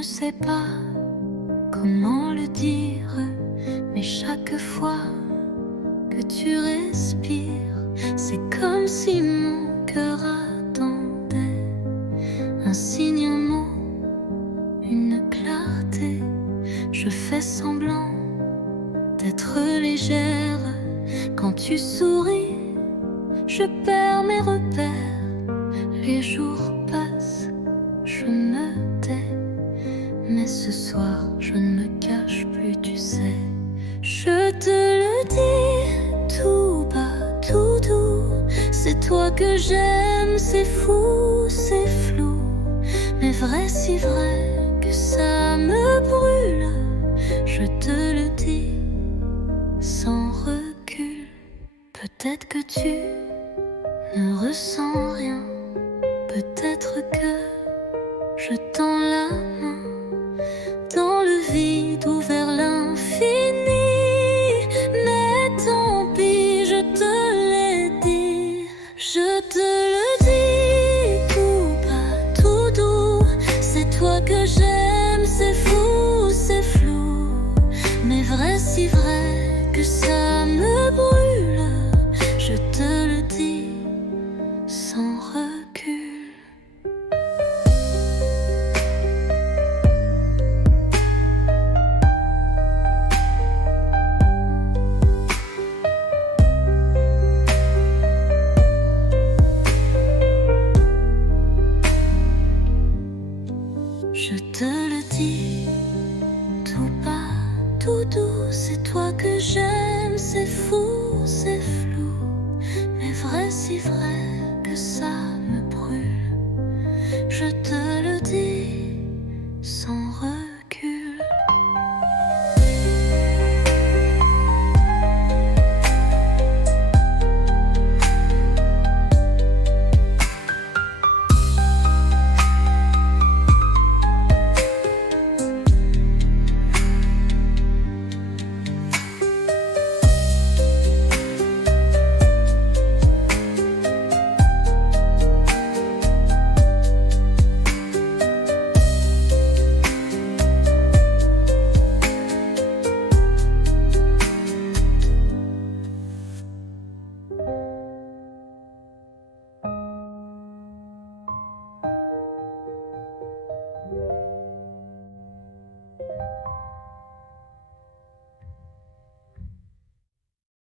ne sais pas comment le dire, mais chaque fois que tu respires, c'est comme si mon cœur attendait un signe, un mot, une clarté. Je fais semblant d'être légère. Quand tu souris, je perds mes repères. Les jours passent, je me tais, mais ce soir je ne me cache plus, tu sais. Je te le dis tout bas, tout doux, c'est toi que j'aime, c'est fou, c'est flou, mais vrai, si vrai que ça me brûle. Je te le dis sans recul. Peut-être que tu ne ressens rien, peut-être que je tends la main dans le vide ou vers l'infini. Mais tant pis, je te l'ai dit. Je te le dis tout bas, tout doux, c'est toi que j'aime, c'est fou, c'est flou, mais vrai, si vrai que ça me brûle. Je te le dis sans recul. Je te le dis tout bas, tout doux, c'est toi que j'aime, c'est fou, c'est flou, mais vrai, si vrai que ça me brûle. Je te le dis sans recul.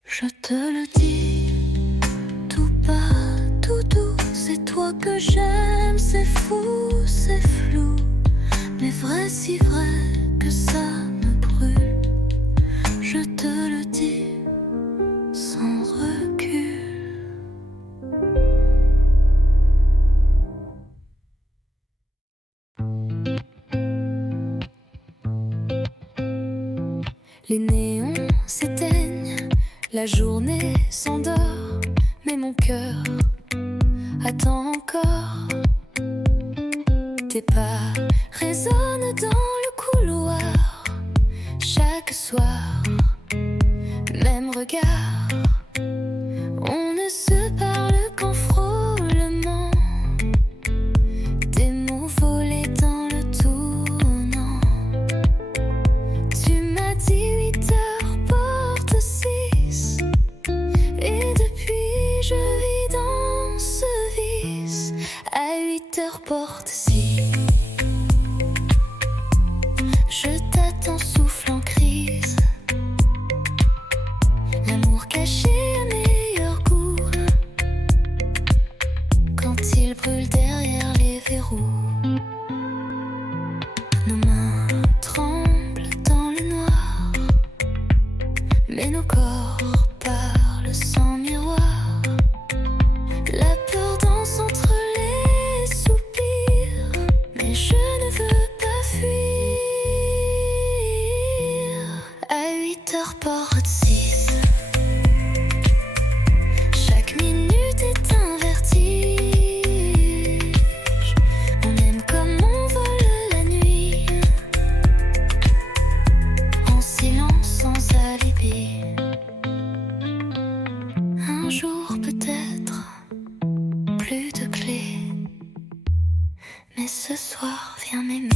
Je te le dis tout bas, tout doux, c'est toi que j'aime, c'est fou, c'est flou, mais vrai, si vrai que ça me brûle. Je te le dis sans recul. Les néons s'éteignent, la journée s'endort, mais mon cœur attend encore. Tes pas résonnent dans le couloir, chaque soir, même regard. On ne se parle qu'en frôlement, des mots volés dans le tournant. Tu m'as dit 8 heures, porte 6, et depuis je vis dans ce vice. À 8 heures, porte 6, je t'attends, souffle en crise. L'amour caché à meilleur goût, quand il brûle derrière les verrous. Nos mains tremblent dans le noir, mais nos corps parlent sans miroir. La peur danse entre les soupirs, mais je ne veux pas fuir. À 8 heures, porte 6, chaque minute est un vertige. On aime comme on vole la nuit, en silence, sans alibi. Un jour peut-être, plus de clés, mais ce soir viens m'aimer.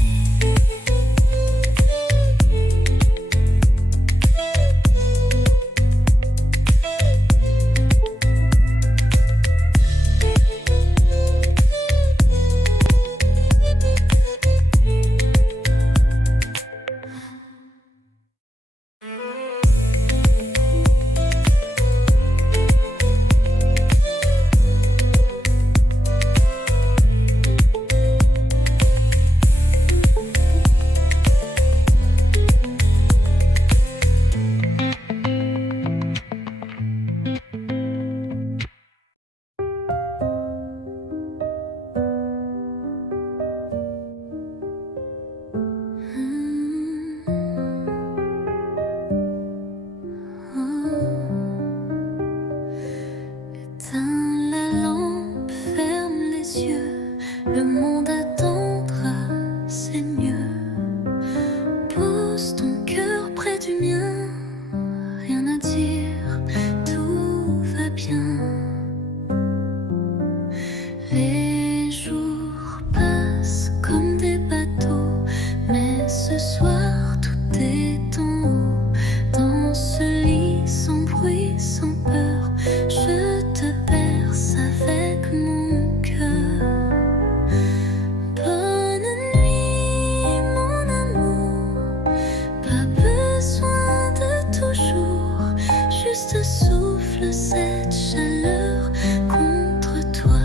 rafle cette chaleur contre toi.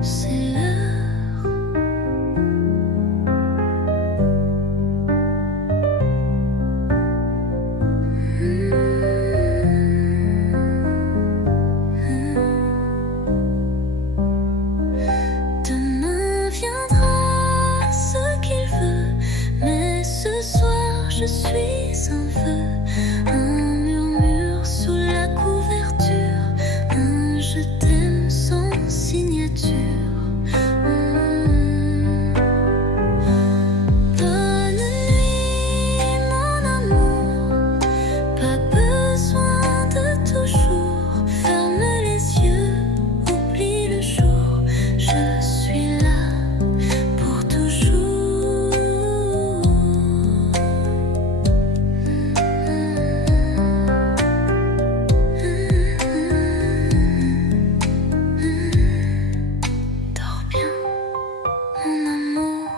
C'est l'heure. Demain viendra ce qu'il veut, mais ce soir je suis un vœu, un murmure sous la couverture, un je t'aime sans signature. Bonne nuit mon amour, pas besoin de toujours. Ferme les yeux, oublie le jour, je suis là pour toujours. Dors bien, mon amour.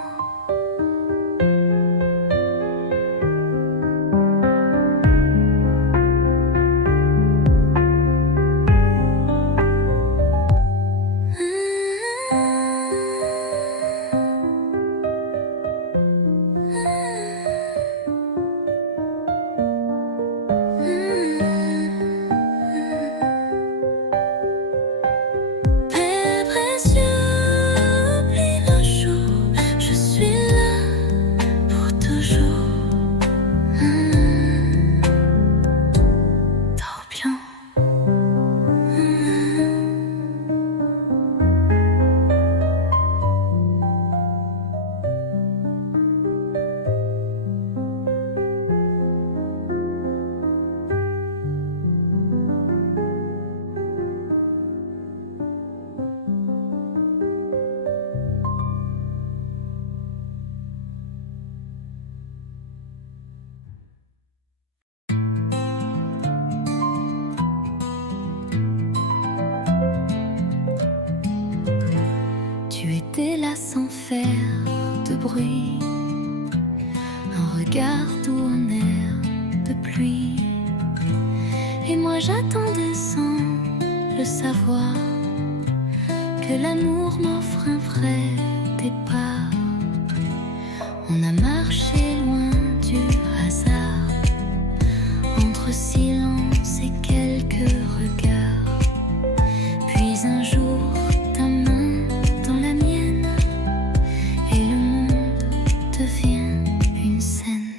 Père précieux, oublie le jour, je suis là pour toujours. Dors bien. Tu étais là sans faire de bruit, un regard doux, un air de pluie. Et moi j'attendais sans le savoir que l'amour m'offre un vrai départ. On a marché loin du hasard, entre silence et quelques regards. Puis un jour, ta main dans la mienne, et le monde devient une scène.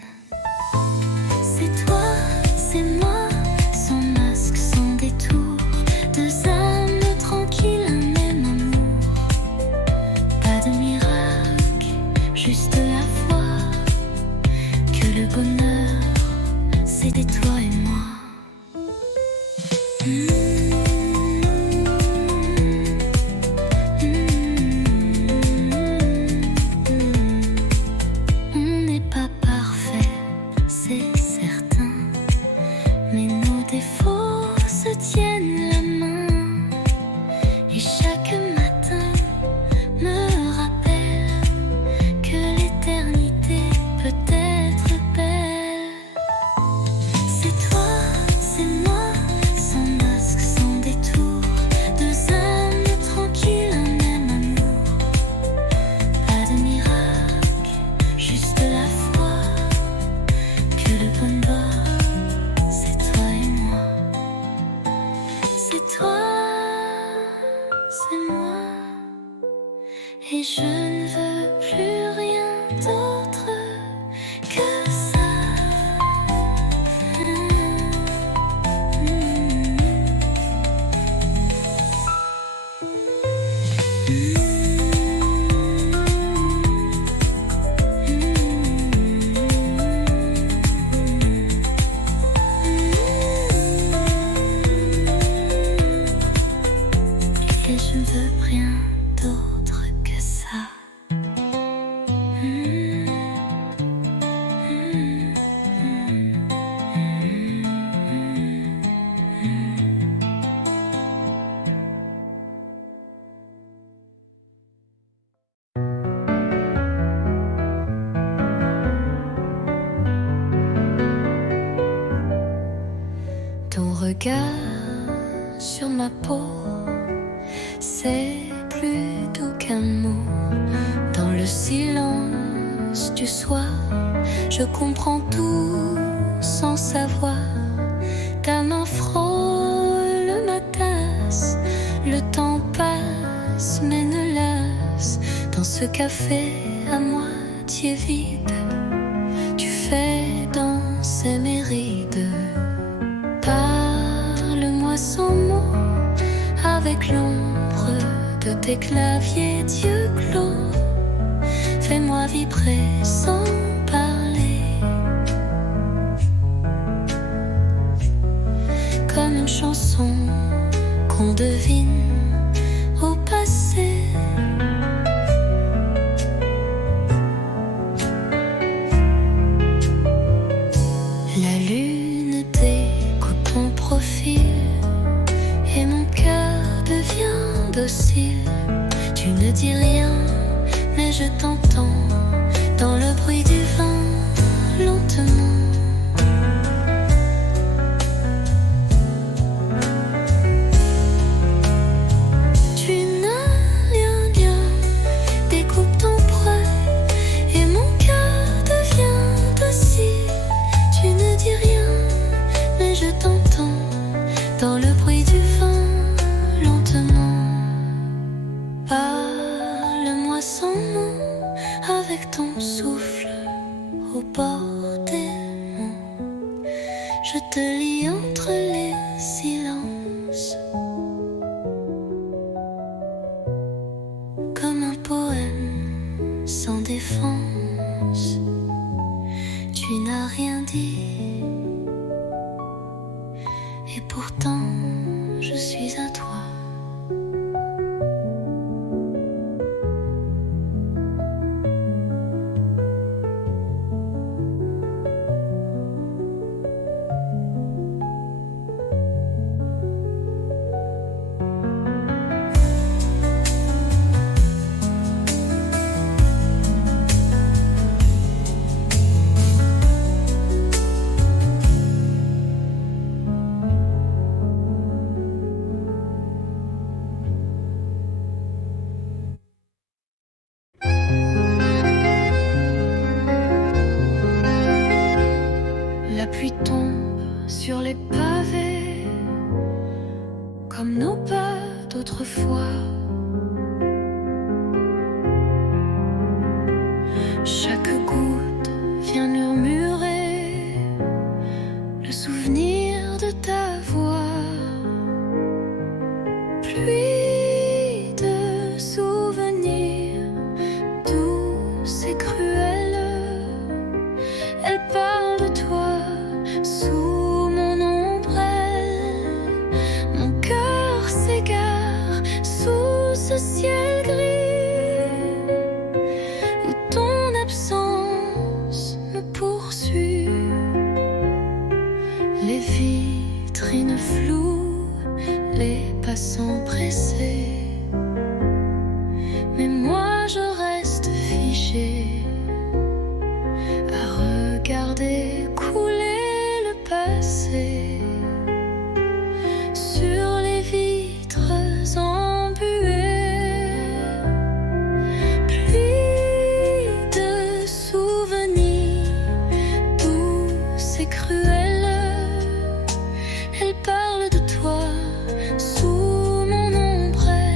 C'est toi, c'est moi, sans masque, sans détour, deux âmes tranquilles, un même amour. Pas de miracle, juste la foi que le bonheur, c'était toi et moi. On n'est pas parfait, c'est certain, mais nos défauts se tiennent la main. Et chaque matin me rappelle que l'éternité peut être belle. C'est toi, c'est moi, sans masque, sans détour, deux âmes tranquilles, un même amour. Pas de miracle, juste la foi que le bonheur, c'est toi et moi. C'est toi, c'est moi, et je ne veux plus rien d'autre que ça. Et je ne veux rien d'autre que ça. Ton regard sur ma peau. C'est plus doux qu'un mot. Dans le silence du soir, je comprends tout sans savoir. Ta main frôle ma tasse, le temps passe mais ne lasse. Dans ce café à moitié vide, tu fais danser mes rides. Parle-moi sans mots, avec l'ombre de tes claviers d'yeux clos. Fais-moi vibrer sans parler, comme une chanson qu'on devine au passé. La lune découpe mon profil et mon cœur devient docile. Tu ne dis rien, mais je t'entends dans le bruit du vent, lentement. Tu n'as rien, découpe ton poids et mon cœur devient docile. Tu ne dis rien, mais je t'entends dans le bruit du vent, lentement. Parle-moi sans mots, avec ton souffle au bord des mots. Je te lis entre les silences, comme un poème sans défense. Tu n'as rien dit, et pourtant je suis à toi. La pluie tombe sur les pavés, comme nos pas d'autrefois. Chaque goutte vient murmurer le souvenir de ta voix. Pluie de souvenirs douce et cruelle, elle parle de toi sous mon ombrelle. Mon cœur s'égare sous ce ciel gris où ton absence me poursuit. Les vitrines floues, les passants pressés, mais moi je reste figée à regarder couler le passé sur les vitres embuées. Pluie de souvenirs douce et cruelle, elle parle de toi sous mon ombrelle.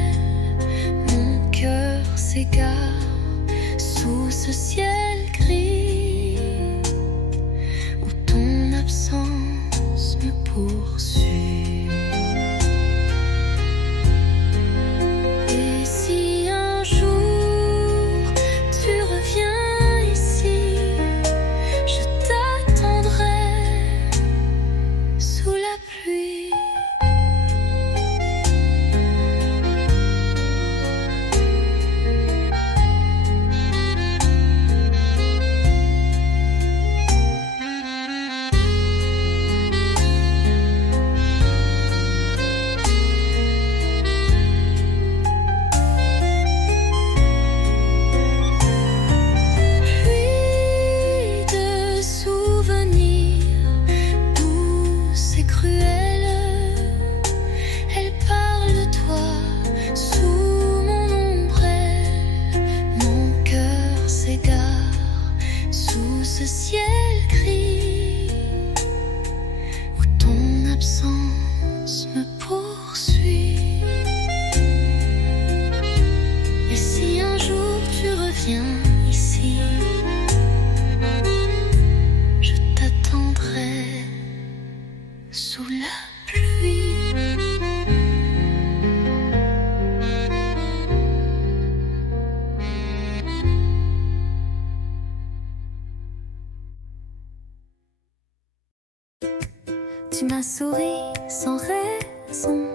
poisson.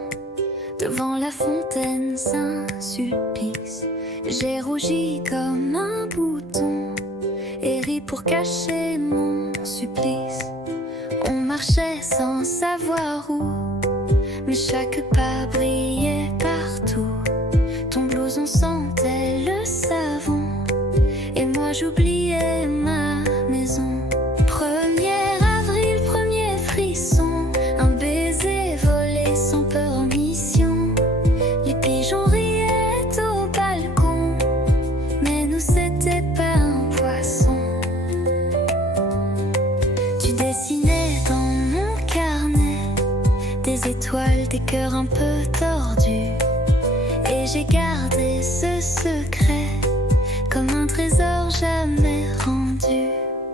Devant la fontaine, Saint-Sulpice, j'ai rougi comme un bouton et ri pour cacher mon supplice. On marchait sans savoir où, mais chaque pas brillait partout. Ton blouson sentait le savon et moi j'oubliais ma maison. 1er avril, premier frisson, un baiser volé sans peur en mission. Les pigeons riaient au balcon, mais nous c'était pas un poisson. Tu dessinais dans mon carnet des étoiles, des cœurs un peu tordus, et j'ai gardé ce secret comme un trésor jamais rendu.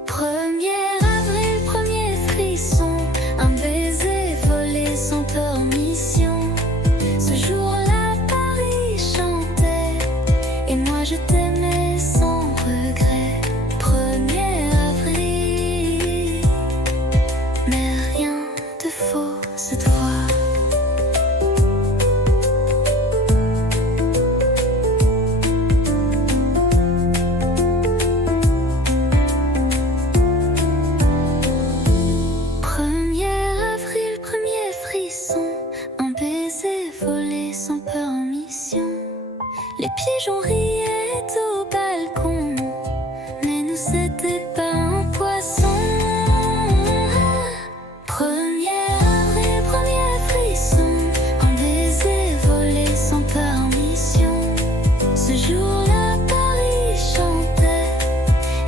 1er avril, premier frisson, un baiser volé sans peur en mission. Ce jour-là, Paris chantait et moi je t'aimais sans regret. 1er avril, mais rien de faux cette fois. Les pigeons riaient au balcon, mais nous c'était pas un poisson. 1er avril, premier frisson, un baiser volé sans permission. Ce jour-là, Paris chantait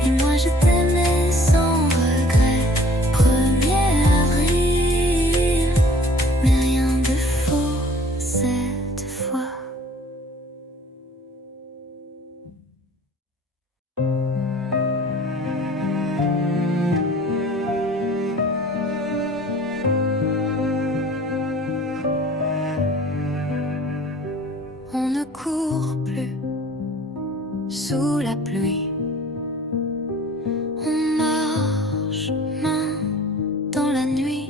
et moi je t'aimais sans regret. 1er avril, mais rien de faux cette fois. On ne court plus sous la pluie, on marche main dans la nuit.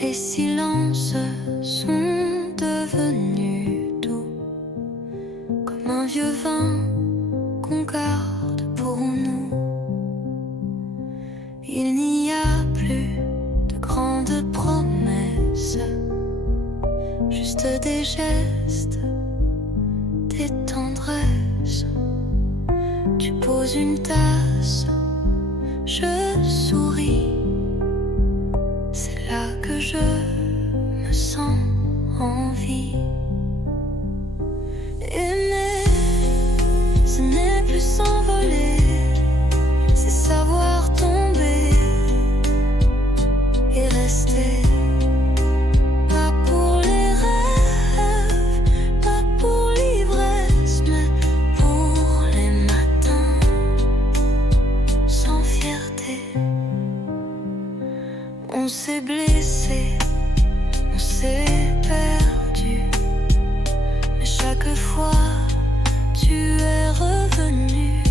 Les silences sont devenus doux, comme un vieux vin qu'on garde pour nous. Il n'y a plus de grandes promesses, juste des gestes, des tendresses. Tu poses une tasse, je souris. C'est là que je me sens en vie. Aimer, ce n'est plus s'envoler, c'est savoir tomber et rester. On s'est blessé, on s'est perdu, mais chaque fois tu es revenu.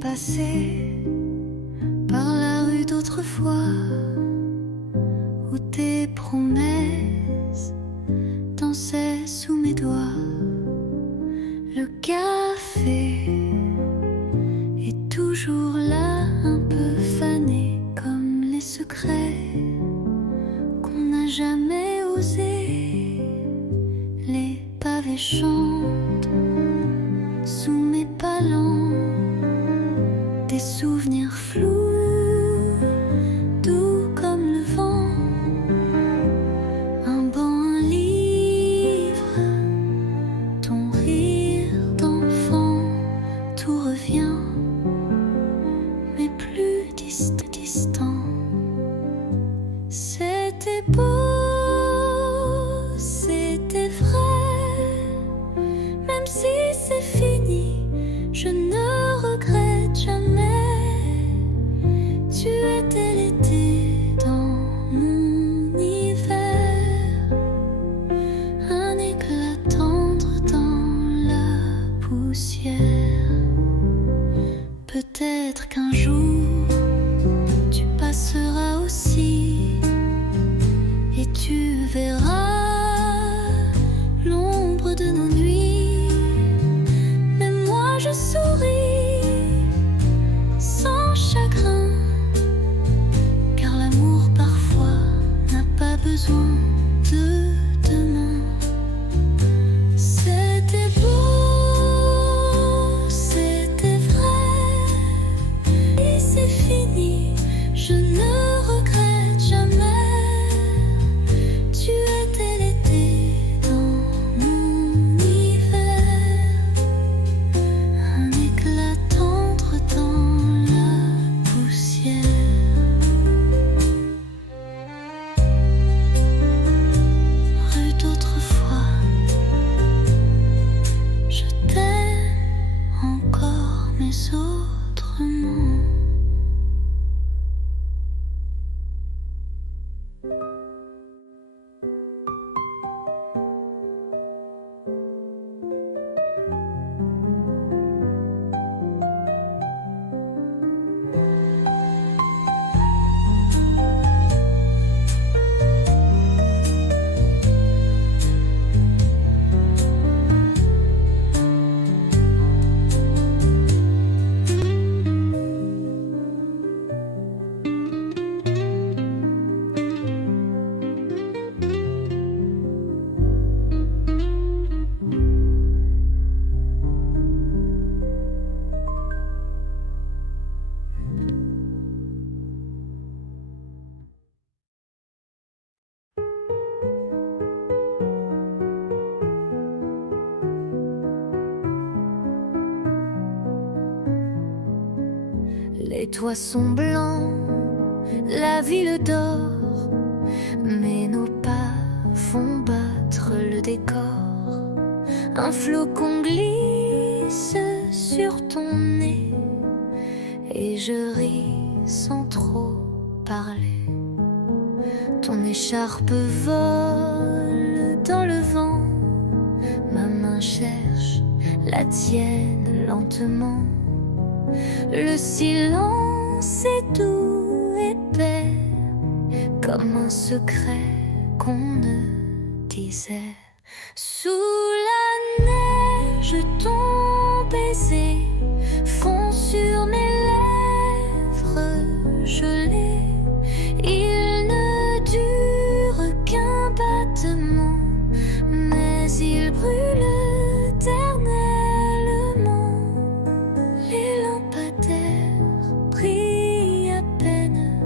passé par la rue d'autrefois où tes promesses dansaient sous mes doigts. Le café est toujours là, un peu fané comme les secrets qu'on n'a jamais osé. Les pavés chantent sous mes palans, des souvenirs flous, doux comme le vent. Un banc, un livre, ton rire d'enfant, tout revient, mais plus distant. C'était beau, c'était vrai, même si c'est fini, je ne regrette jamais. Tu étais l'été dans mon hiver, un éclat tendre dans la poussière. Peut-être qu'un jour tu passeras aussi et tu verras l'ombre de nos nuits. Mais moi je souris sans chagrin, car l'amour parfois n'a pas besoin de demain. C'était beau, c'était vrai, et c'est fini, je ne regrette jamais. Tu étais l'été dans mon hiver, un éclat tendre dans la poussière. Rue d'autrefois, je t'aime encore, mais autrement. Les toits sont blancs, la ville dort, mais nos pas font battre le décor. Un flocon glisse sur ton nez et je ris sans trop parler. Ton écharpe vole dans le vent, ma main cherche la tienne lentement. Le silence est doux, épais, comme un secret qu'on ne disait. Sous la neige, ton baiser fond sur mes lèvres gelées. Il ne dure qu'un battement, mais il brûle éternellement. Les lampadaires brillent à peine,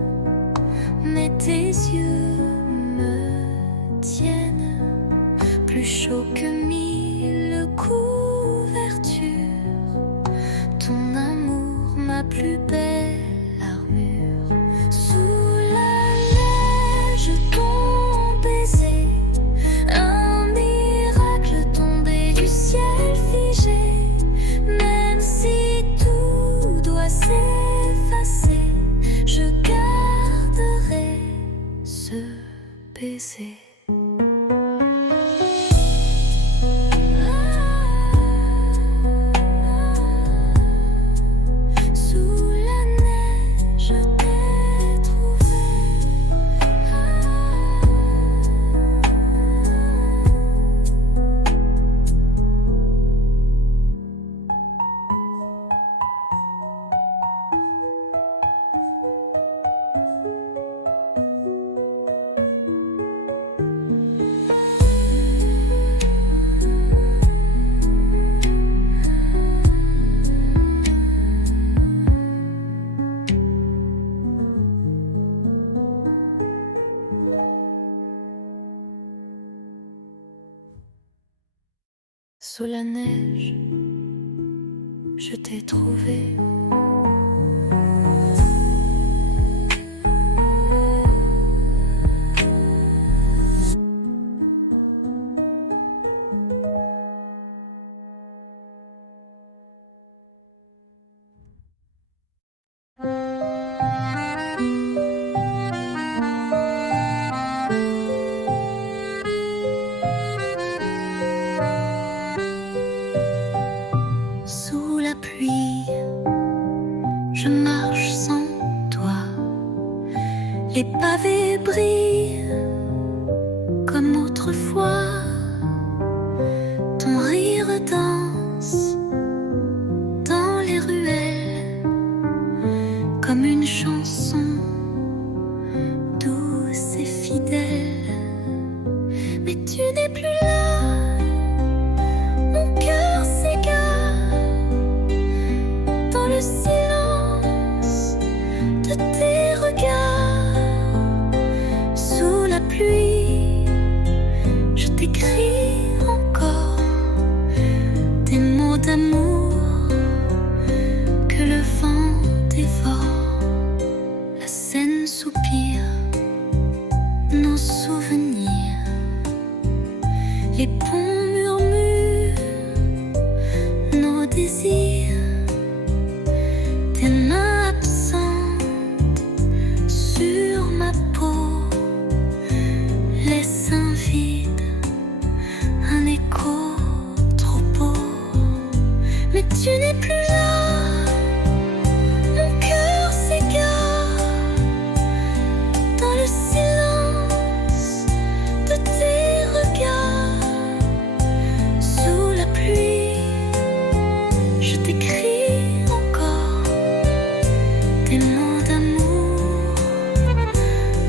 mais tes yeux me tiennent plus chaud que 1000 couvertures. Sous la neige, je t'ai trouvé. Sous la pluie, je marche sans toi. Les pavés brillent comme autrefois. Ton rire danse dans les ruelles comme une chanson douce et fidèle. Mais tu n'es plus là, mon cœur s'égare dans le silence de tes regards. Sous la pluie, je t'écris encore des mots d'amour que le vent dévore. La Seine soupire nos souvenirs, les ponts murmurent nos désirs. Tes mains absentes sur ma peau laissent un vide, un écho trop beau. Mais tu n'es plus là, mon cœur s'égare dans le silence de tes regards. Sous la pluie, je t'écris encore des mots d'amour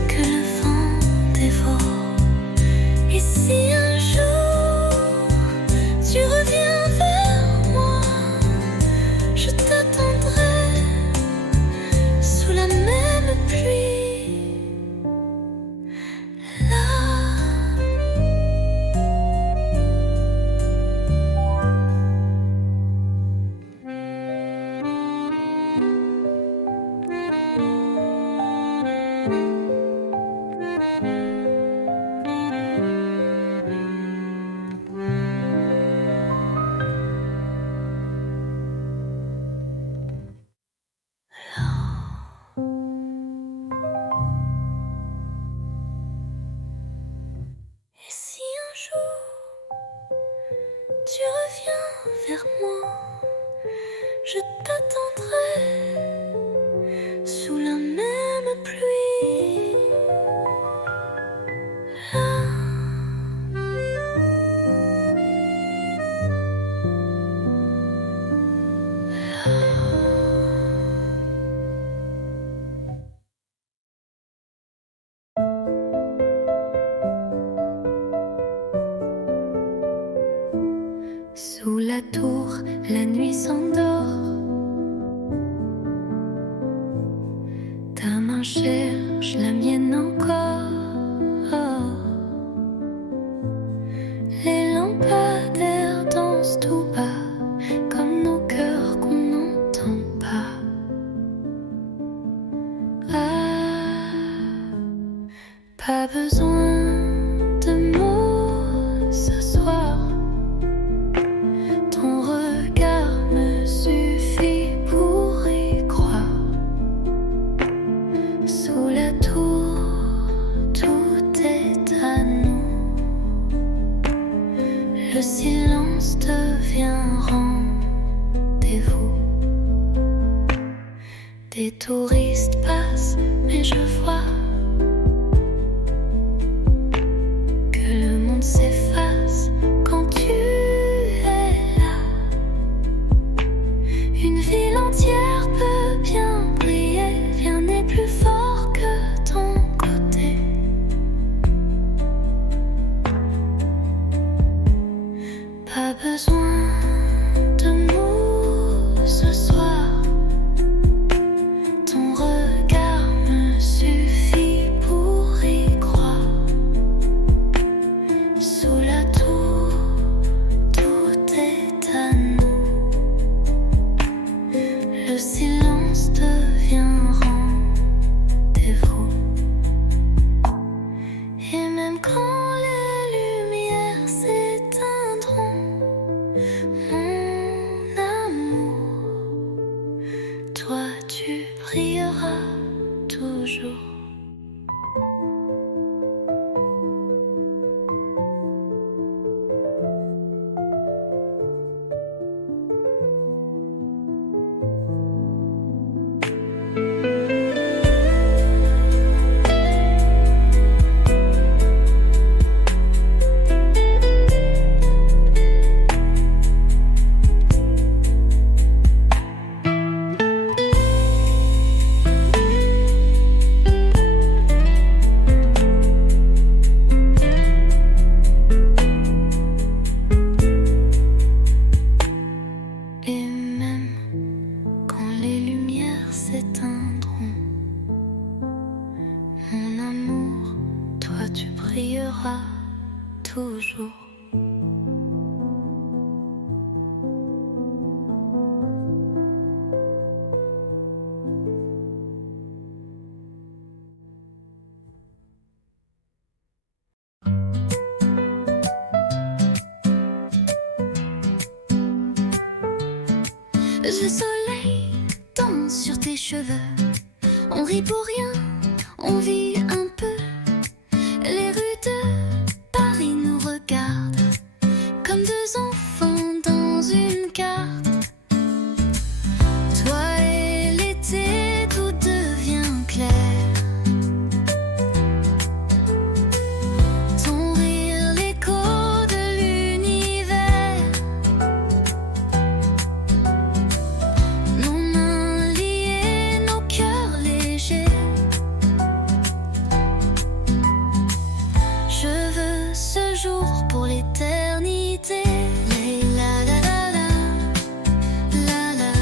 que le vent dévore. Et si un jour tu reviens vers moi, je t'attendrai sous la même pluie. Là. Et si un jour tu reviens vers moi, je t'attendrai sous la même pluie. Là. Sous la tour, la nuit s'endort. Ta main cherche la mienne encore. Les lampadaires dansent tout bas, comme nos cœurs qu'on n'entend pas. Ah, pas besoin de mots ce soir. Ton regard me suffit pour y croire. Sous la tour, tout est à nous. Le silence devient rendez-vous. Des touristes passent, mais je vois que le monde s'efface quand tu es là. Une ville entière peut bien briller, rien n'est plus fort que ton côté. Pas besoin de mots ce soir. Ton regard me suffit. tu brilleras toujours. Toujours. Le soleil danse sur tes cheveux. On rit pour rien, on vit un peu. Les rues de Paris nous regardent comme deux enfants dans une carte. Toi et l'été, tout devient clair. Ton rire, l'écho de l'univers. Nos mains liées, nos cœurs légers. Je veux ce jour pour l'éternité. La la la la, la la,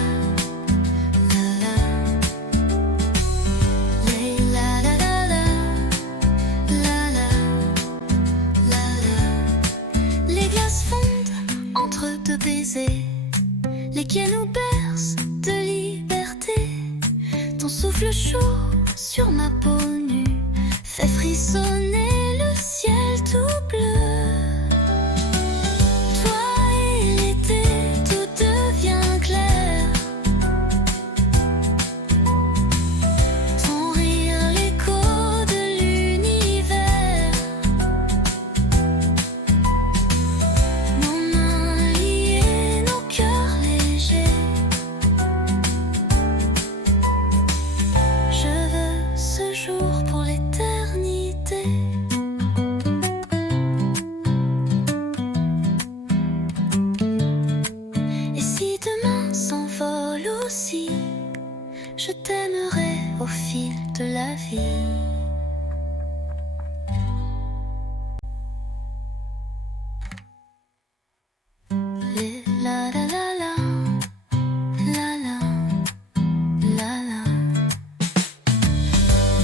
la la, la la la la, la la, la la. Les glaces fondent entre deux baisers, les quais nous bercent de liberté. Ton souffle chaud sur ma peau nue fait frissonner le ciel tout bleu. Toi et l'été, tout devient clair. Ton rire, l'écho de l'univers. Nos mains liées, nos cœurs légers. Je veux ce jour pour l'éternité. Et si demain s'envole aussi, je t'aimerai au fil de la vie. Les la la la la, la la, la la.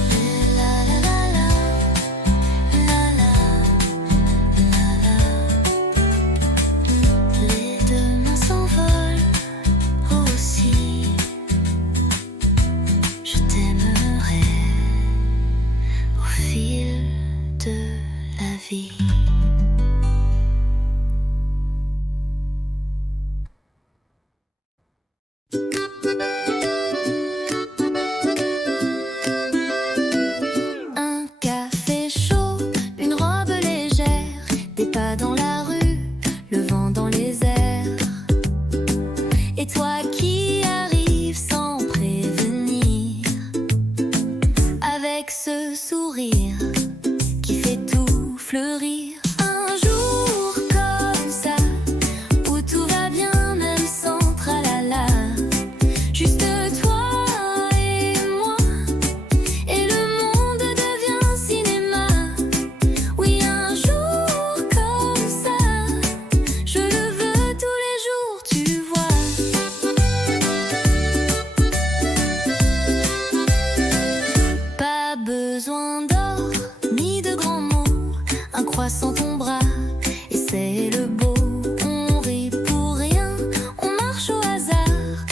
Les la la la la, la la, la la. Les demain s'envolent aussi. Je t'aimerai au fil de la vie. Un café chaud, une robe légère, des pas dans la rue, le vent dans les airs. Et toi qui arrives sans prévenir, avec ce sourire qui fait tout fleurir. Un jour comme ça, où tout va bien même sans tralala. Juste toi et moi, et le monde devient cinéma. Oui, un jour comme ça, je le veux tous les jours, tu vois. Pas besoin d'or ni de grands mots, un croissant ton bras et c'est le beau. On rit pour rien, on marche au hasard,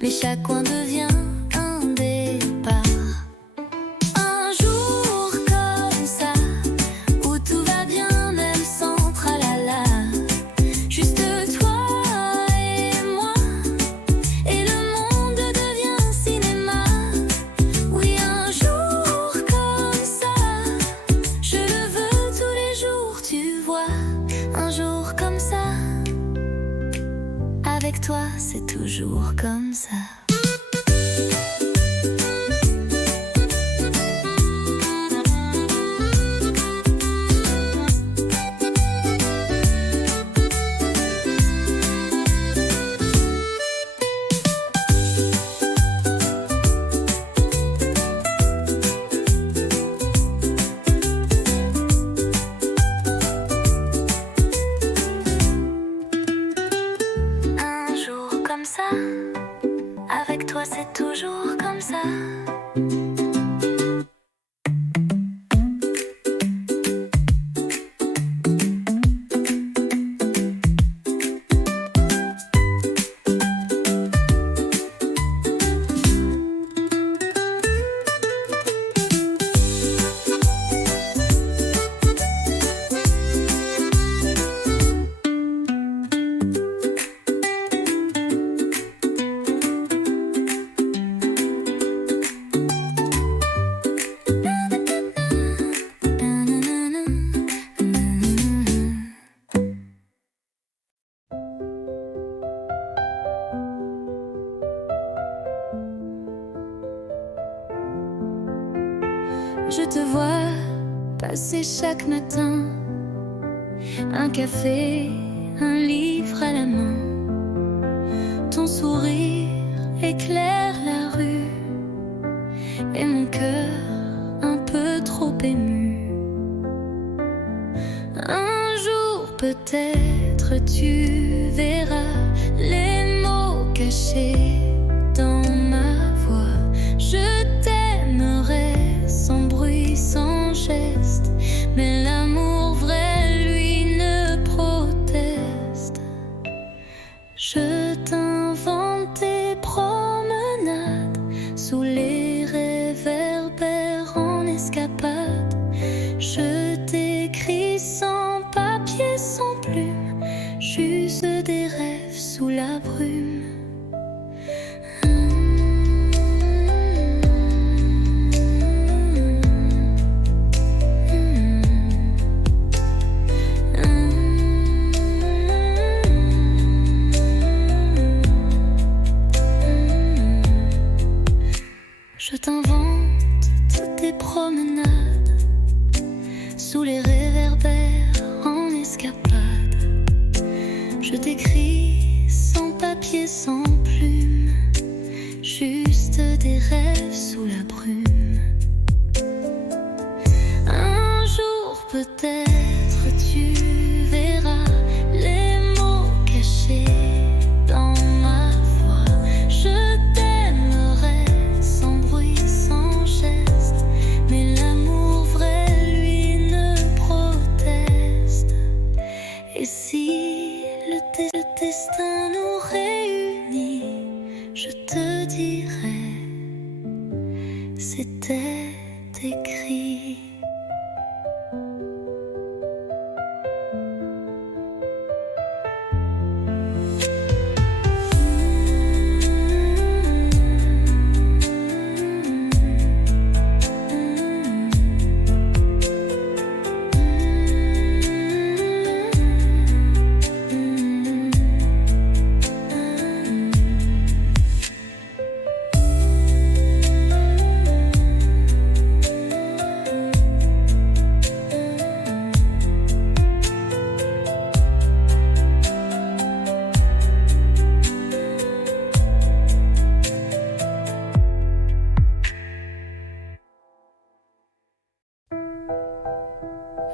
mais chaque coin devient un départ. Un jour comme ça, où tout va bien même sans tralala. Juste toi et moi, et le monde devient cinéma. c'est toujours comme ça. Avec toi c'est toujours comme ça. Je te vois passer chaque matin, un café, un livre à la main. Ton sourire éclaire la rue et mon cœur un peu trop ému. Un jour peut-être tu verras les mots cachés dans ma voix. Je t'aimerai sans bruit, sans geste, mais l'amour vrai, lui, ne proteste. Je t'invente des promenades sous les réverbères en escapade. Je t'écris sans papier, sans plume, juste des rêves sous la brume. Je t'invente toutes tes promenades sous les réverbères en escapade. Je t'écris sans papier, sans plume, juste des rêves sous la brume. Un jour peut-être tu verras les mots cachés dans ma voix. Je t'aimerai sans bruit, sans geste, mais l'amour vrai, lui, ne proteste. Et si le destin nous réunit, je te dirai, c'était écrit.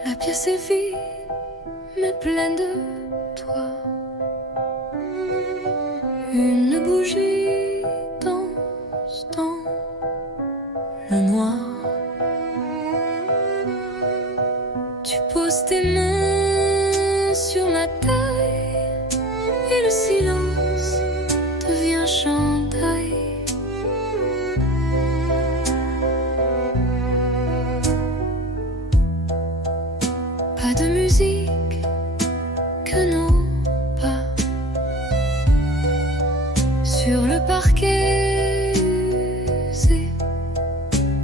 La pièce est vide, mais pleine de toi. Une bougie danse dans le noir. Tu poses tes mains sur ma taille et le silence devient chandail. Pas de musique que nos pas sur le parquet usé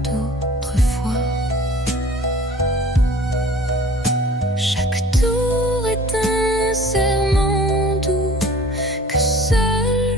d'autrefois. Chaque tour est un serment doux que seul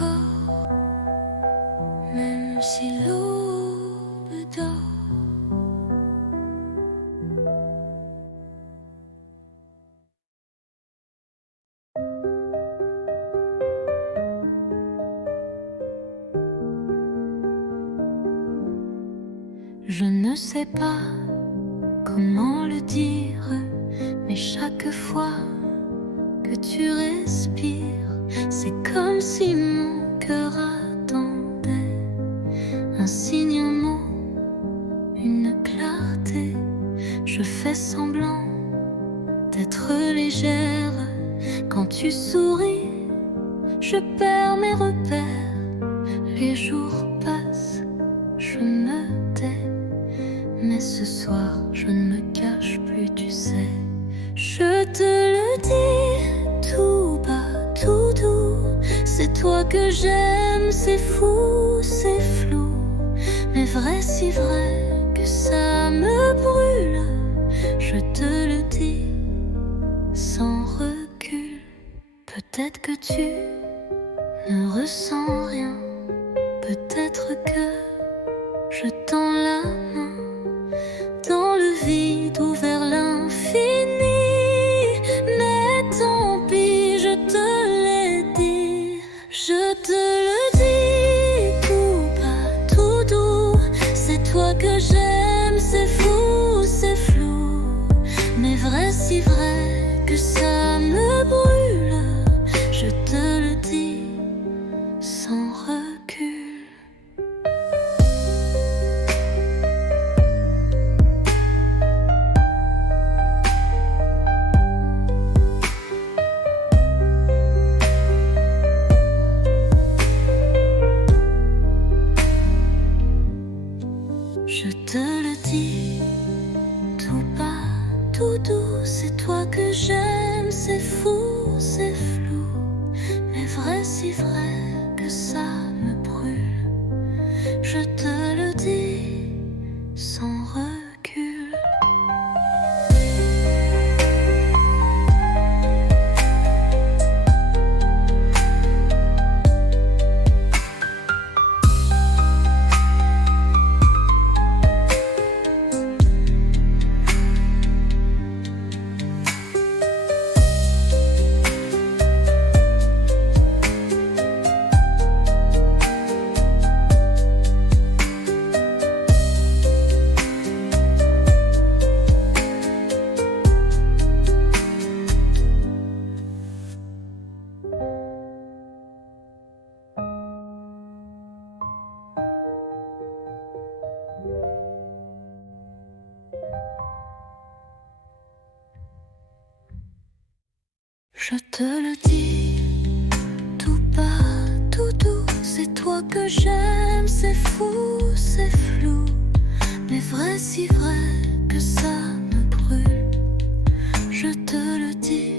encore, même si l'aube dort. Je ne sais pas comment le dire, mais chaque fois que tu respires, c'est comme si mon cœur attendait un signe, un mot, une clarté. Je fais semblant d'être légère. Quand tu souris, je perds mes repères. Les jours passent, je me tais. Mais ce soir, je ne me cache plus, tu sais. Je te le dis tout bas, tout doux. C'est toi que j'aime, c'est fou, c'est flou. Mais vrai, si vrai que ça me brûle. Je te le dis sans recul. Peut-être que tu ne ressens rien. Peut-être que je tends la main dans le vide ou vers l'infini. Mais tant pis, je te l'ai dit. Je te le dis tout bas, tout doux. C'est toi que j'aime, c'est fou, c'est flou. Mais vrai, si vrai que ça me brûle. Je te le dis sans recul. Je te le dis tout bas, tout doux. C'est toi que j'aime, c'est fou, c'est flou. Mais vrai, si vrai que ça me brûle. Je te le dis sans recul. Je te le dis tout bas, tout doux. C'est toi que j'aime, c'est fou, c'est flou. Mais vrai, si vrai que ça me brûle. Je te le dis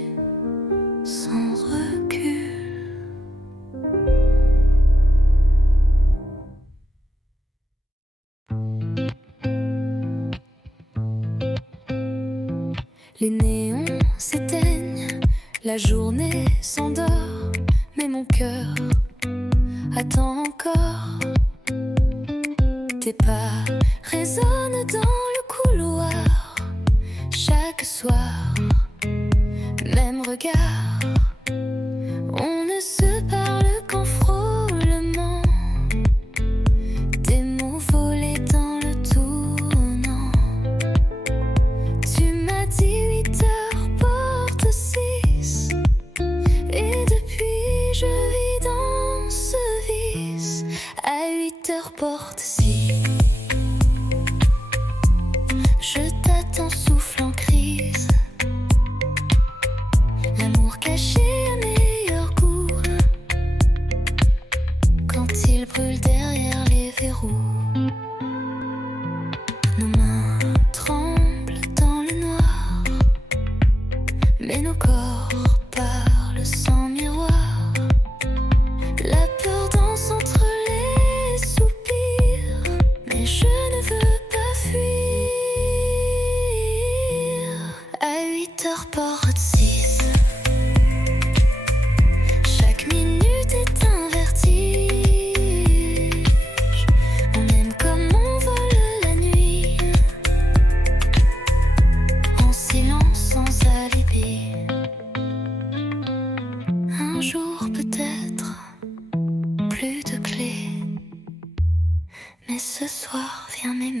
sans recul. Les néons s'éteignent, la journée s'endort, mais mon cœur attend encore. Tes pas résonnent dans le couloir, chaque soir, même regard. On ne se parle qu'en frôlement, des mots volés dans le tournant. Tu m'as dit 8h porte 6, et depuis je vis dans ce vice. À 8h porte 6, je t'attends souffle en crise. L'amour caché à meilleur goût, quand il brûle derrière les verrous. Nos mains tremblent dans le noir, mais nos corps parlent sans miroir. La peur danse entre les soupirs, mais je ne veux pas fuir. À 8h porte 6, jour peut-être plus de clés, mais ce soir viens m'aimer.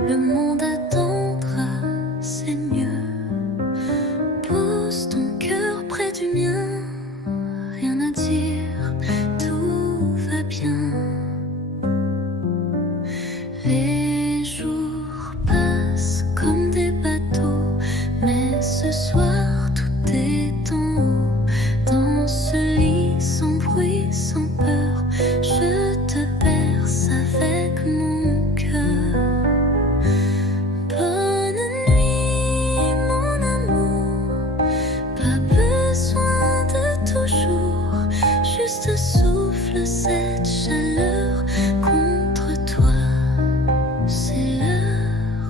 Le monde attendra, c'est mieux. Pose ton cœur près du mien, rien à dire, tout va bien. Les jours passent comme des bateaux, mais ce soir tout est en haut. Dans ce lit sans bruit, sans peur, je te berce avec mon cœur. Juste souffle cette chaleur contre toi, c'est l'heure.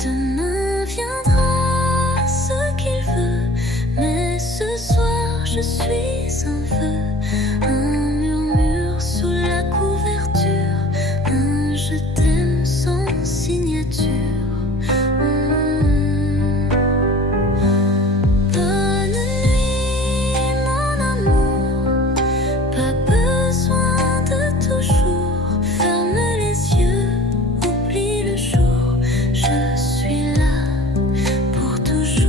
Demain viendra ce qu'il veut, mais ce soir je suis un vœu. Sous la couverture, un je t'aime sans signature. Bonne nuit mon amour, pas besoin de toujours. Ferme les yeux, oublie le jour, je suis là pour toujours.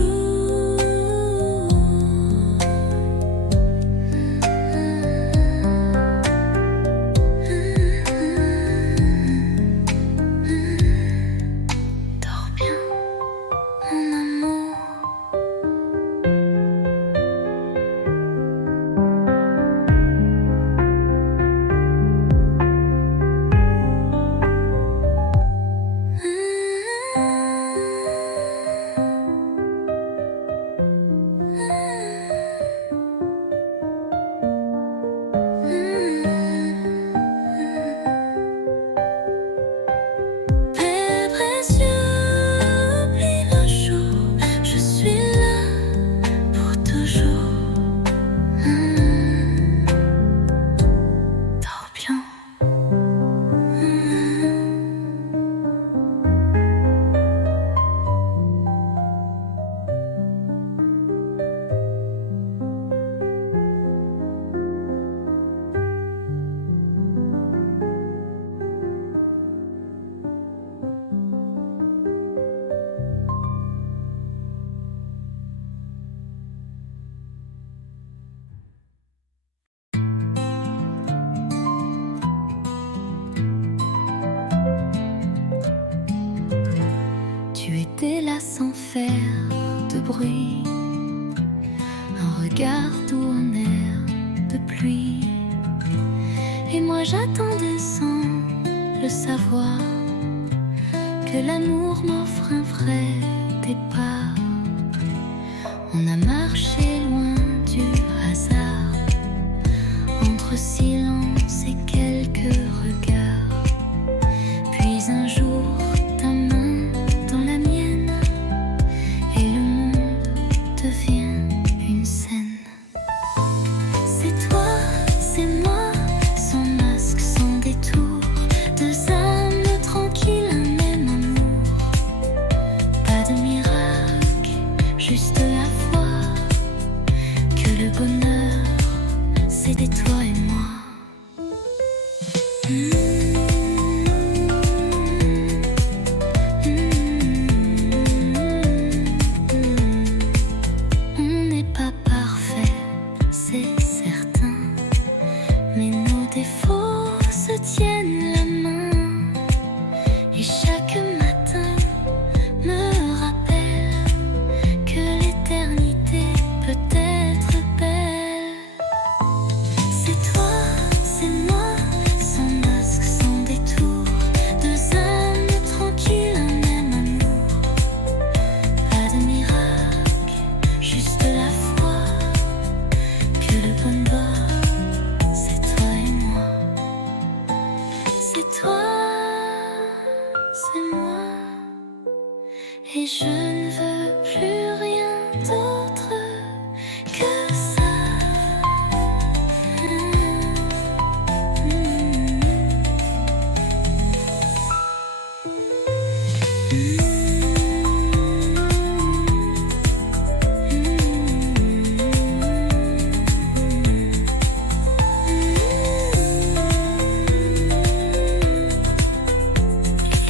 Tu étais là sans faire de bruit, un regard doux, un air de pluie. Et moi j'attendais sans le savoir que l'amour m'offre un vrai départ. On a marché loin du hasard, entre silence et quelques regards. Puis un jour ta main dans la mienne, et le monde devient une scène. C'est toi, c'est moi, sans masque, sans détour, deux âmes tranquilles, un même amour. Pas de miracle, juste la foi que le bonheur, c'était toi et moi. c'est toi, c'est moi, et je ne veux plus rien d'autre que ça.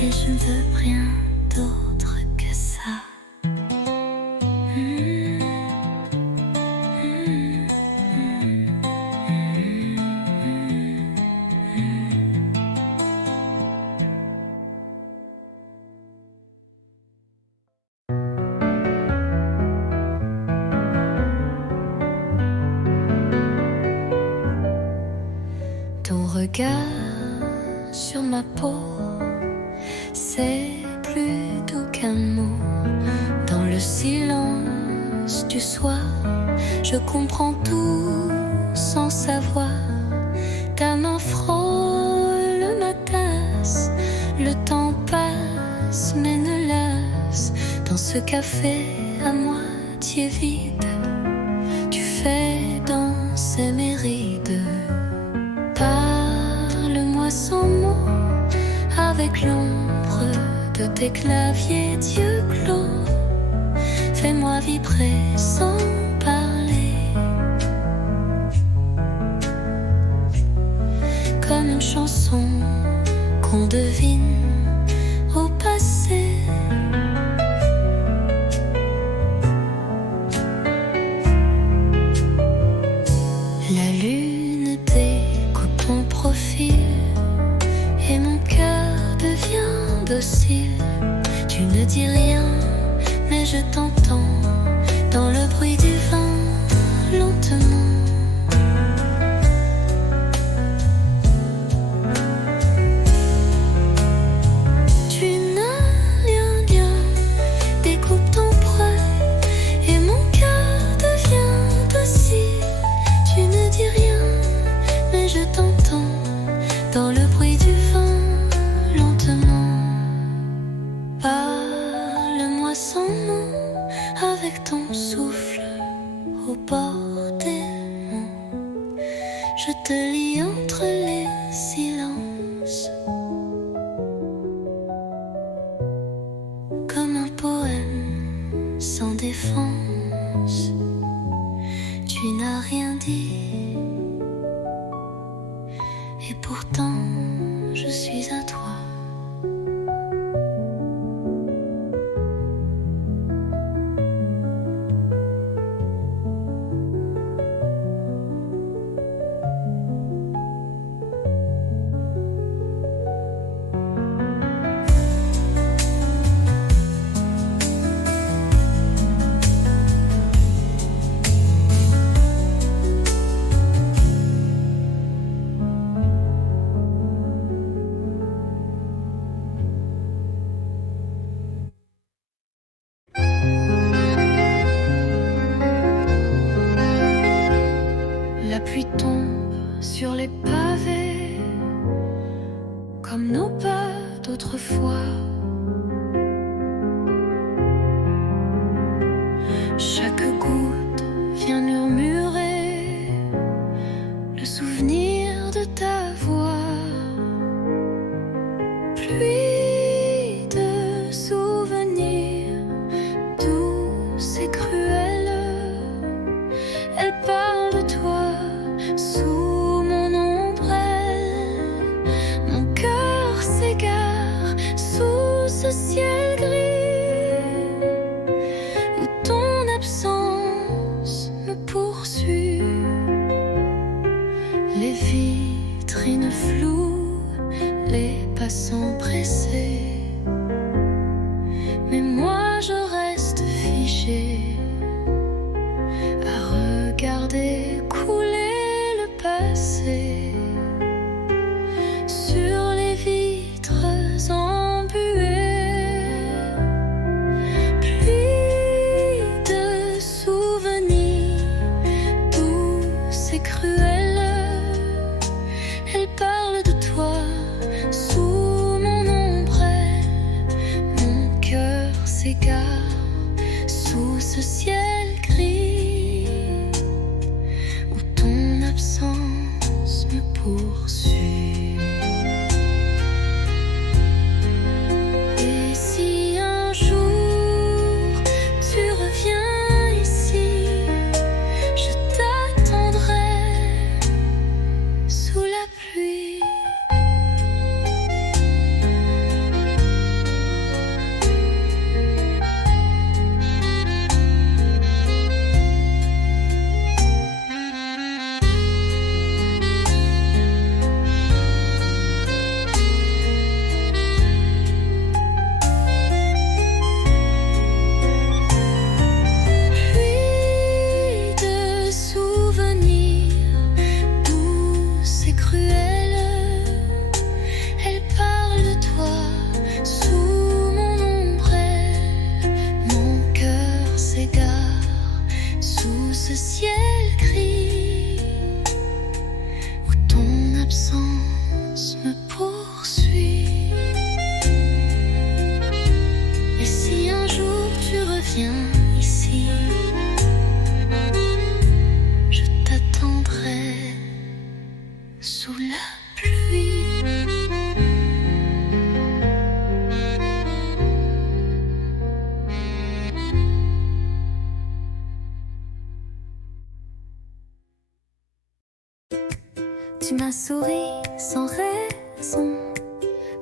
Et je ne veux rien d'autre que ça. Ton regard sur ma peau, c'est plus doux qu'un mot. Dans le silence du soir, je comprends tout sans savoir. Ta main frôle ma tasse, le temps passe mais ne lasse. Dans ce café à moitié vide, tu fais danser mes rides. Parle-moi sans mots, avec l'ombre de tes claviers d'yeux clos. Fais-moi vibrer sans parler, comme une chanson qu'on devine au passé. La lune découpe ton profil et mon cœur devient docile. Tu ne dis rien, mais je t'entends dans le bruit du vent, lentement. Tu n'as rien, découpe ton poil et mon cœur devient docile. Tu ne dis rien, mais je t'entends dans le bruit du vent, lentement. Parle-moi sans mots, avec ton souffle au bord des mots. Je te lis entre les silences, comme un poème sans défense. Tu n'as rien dit, et pourtant je suis à toi. La pluie tombe sur les pavés, comme nos pas d'autrefois. Chaque goutte vient murmurer le souvenir de ta voix. Pluie de souvenirs douce et cruelle, elle parle de toi sous mon ombrelle. Mon cœur s'égare sous ce ciel gris où ton absence me poursuit. Les vitrines floues, les passants pressés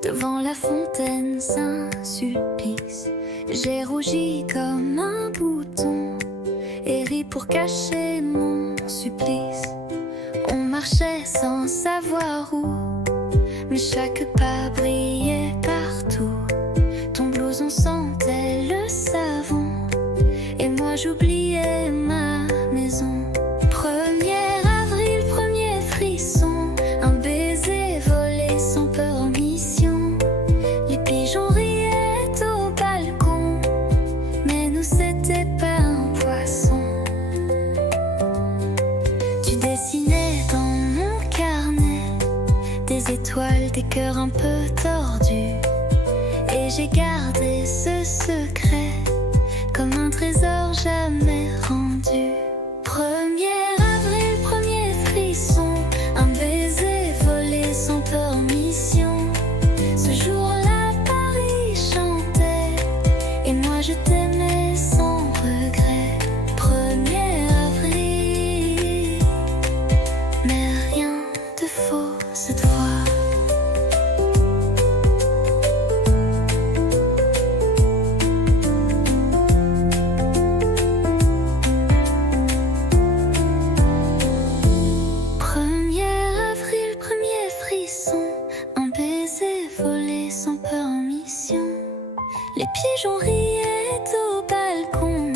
Devant la fontaine, Saint-Sulpice, j'ai rougi comme un bouton et ri pour cacher mon supplice. On marchait sans savoir où, mais chaque pas brillait partout. Ton blouson sentait le savon et moi j'oubliais ma maison. 1er avril, premier frisson, un baiser volé sans permission. Les pigeons riaient au balcon, mais nous c'était pas un poisson. Tu dessinais dans mon carnet des étoiles, des cœurs un peu tordus, et j'ai gardé ce secret comme un trésor jamais rendu. 1er avril, premier frisson, un baiser volé sans permission. Ce jour-là, Paris chantait et moi je t'aimais sans regret. 1er avril, mais rien de faux cette fois. Les pigeons riaient au balcon,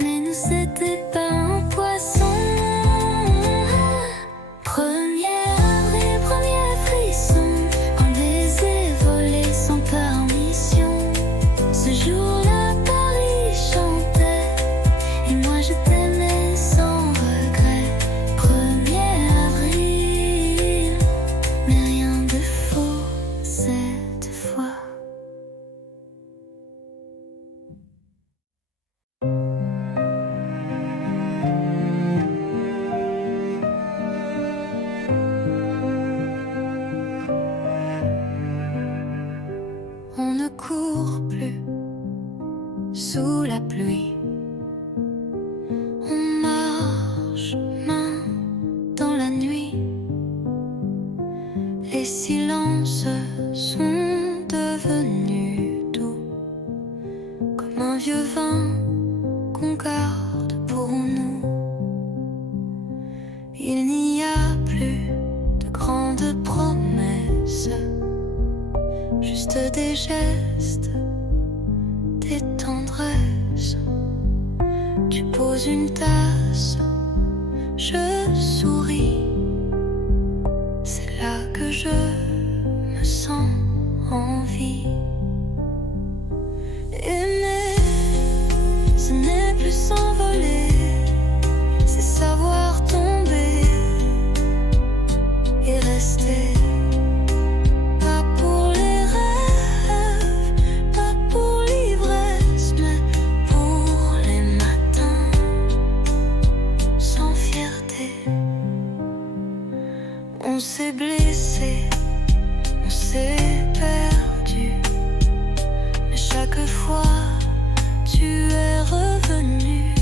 mais nous c'était pas un poisson. 1er avril, premier frisson, un baiser volé sans permission. Ce jour-là, Paris chantait et moi je t'aimais sans regret. 1er avril, mais rien de faux cette fois. On ne court plus sous la pluie. On marche main dans la nuit. Les silences sont devenus doux, comme un vieux vin qu'on garde pour nous. Il n'y a plus de grandes promesses, juste des gestes, des tendresses. Tu poses une tasse, je souris. C'est là que je me sens en vie. Aimer, ce n'est plus s'envoler, c'est savoir tomber et rester. Pas pour les rêves, pas pour l'ivresse, mais pour les matins sans fierté. On s'est blessé, on s'est perdu, mais chaque fois tu es revenu.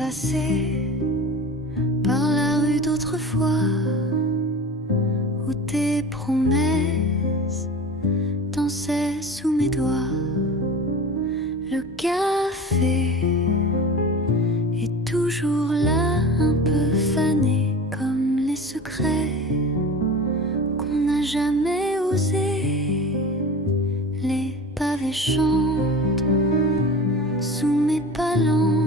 passer par la rue d'autrefois où tes promesses dansaient sous mes doigts. Le café est toujours là, un peu fané comme les secrets qu'on n'a jamais osé. Les pavés chantent sous mes palans,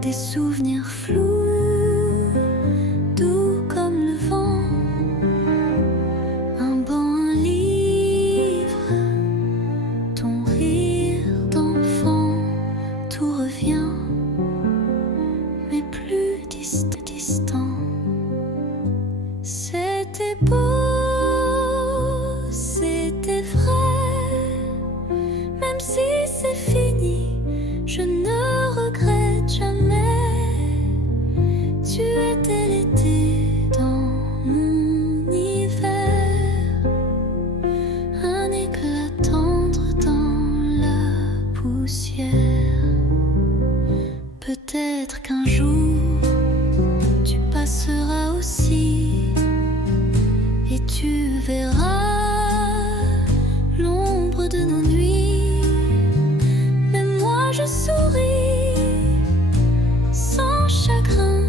des souvenirs flous, doux comme le vent. Un banc, un livre, ton rire d'enfant, tout revient, mais plus distant. C'était beau, c'était vrai, même si c'est fini, je ne regrette jamais. Tu étais l'été dans mon hiver, un éclat tendre dans la poussière. Peut-être qu'un jour tu passeras aussi et tu verras l'ombre de nos nuits. Mais moi je souris sans chagrin,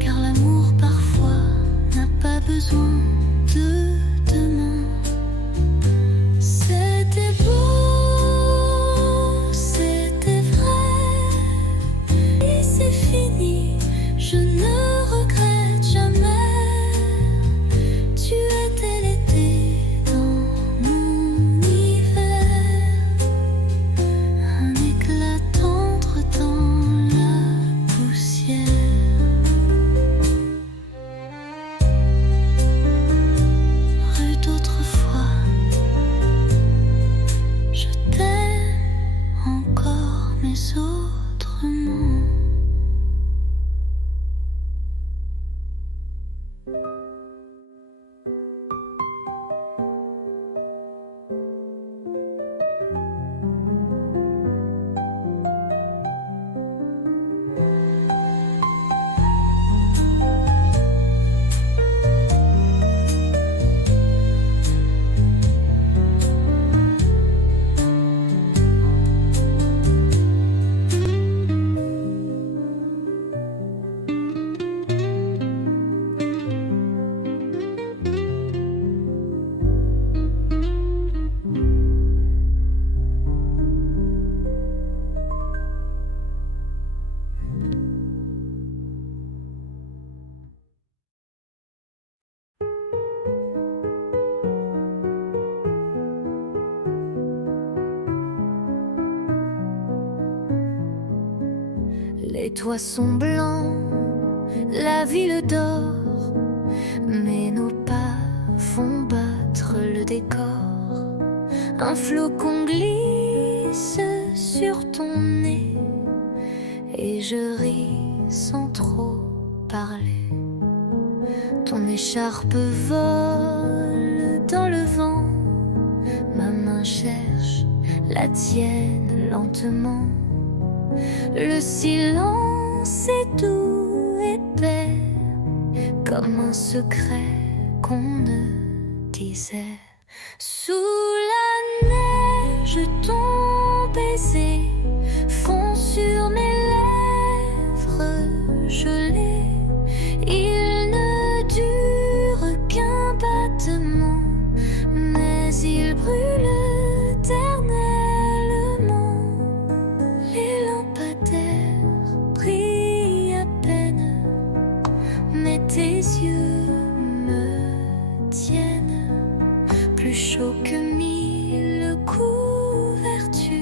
car l'amour parfois n'a pas besoin de demain. C'était beau, c'était vrai, et c'est fini, je ne regrette jamais. Tu étais l'été dans mon hiver, un éclat tendre dans la poussière. Rue d'autrefois, je t'aime encore, mais autrement. Les toits sont blancs, la ville dort, mais nos pas font battre le décor. Un flocon glisse sur ton nez et je ris sans trop parler. Ton écharpe vole dans le vent, ma main cherche la tienne lentement. Le silence est doux, épais, comme un secret qu'on ne disait. Sous la neige, ton baiser fond sur mes lèvres gelées. Il ne dure qu'un battement, mais il brûle éternellement. Les lampadaires brillent à peine, mais tes yeux me tiennent plus chaud que 1000 couvertures.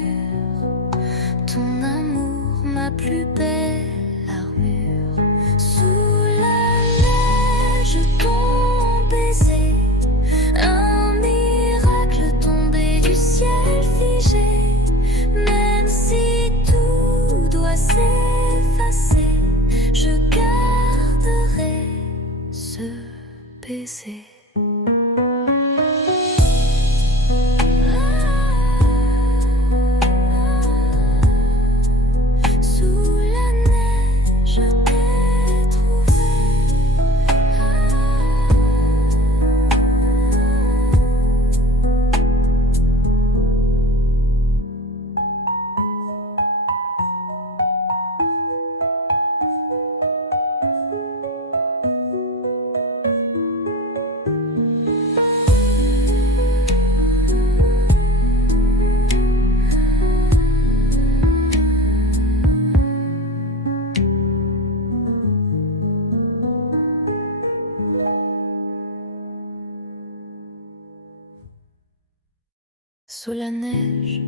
Sous la neige,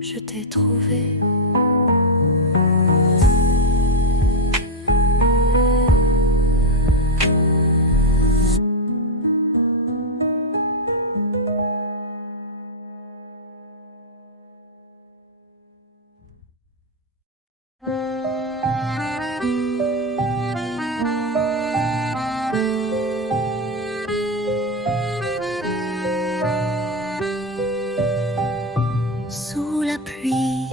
je t'ai trouvé. Sous la pluie,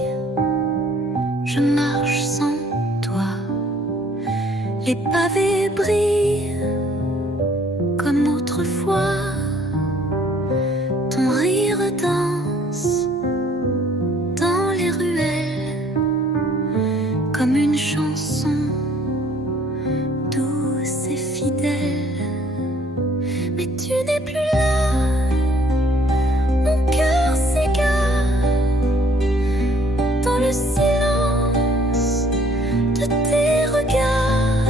je marche sans toi. Les pavés brillent comme autrefois. Ton rire danse dans les ruelles comme une chanson douce et fidèle. Mais tu n'es plus là, mon cœur s'égare dans le silence de tes regards.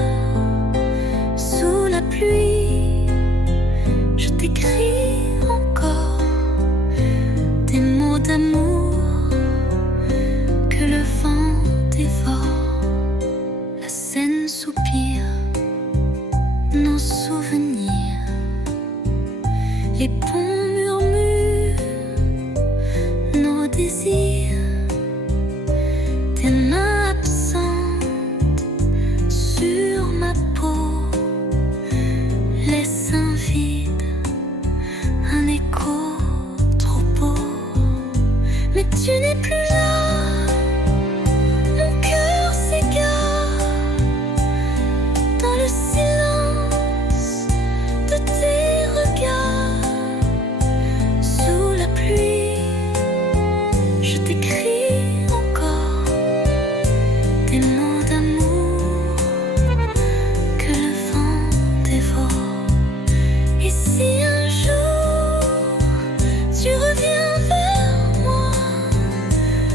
Sous la pluie, je t'écris encore des mots d'amour que le vent dévore. La Seine soupire nos souvenirs, les ponts murmurent nos désirs. Tes mains absentes sur ma peau laissent un vide, un écho trop beau. Mais tu n'es plus là, mon cœur s'égare dans le silence de tes regards. Sous la pluie, je t'écris encore des mots d'amour que le vent dévore. Et si un jour tu reviens vers moi,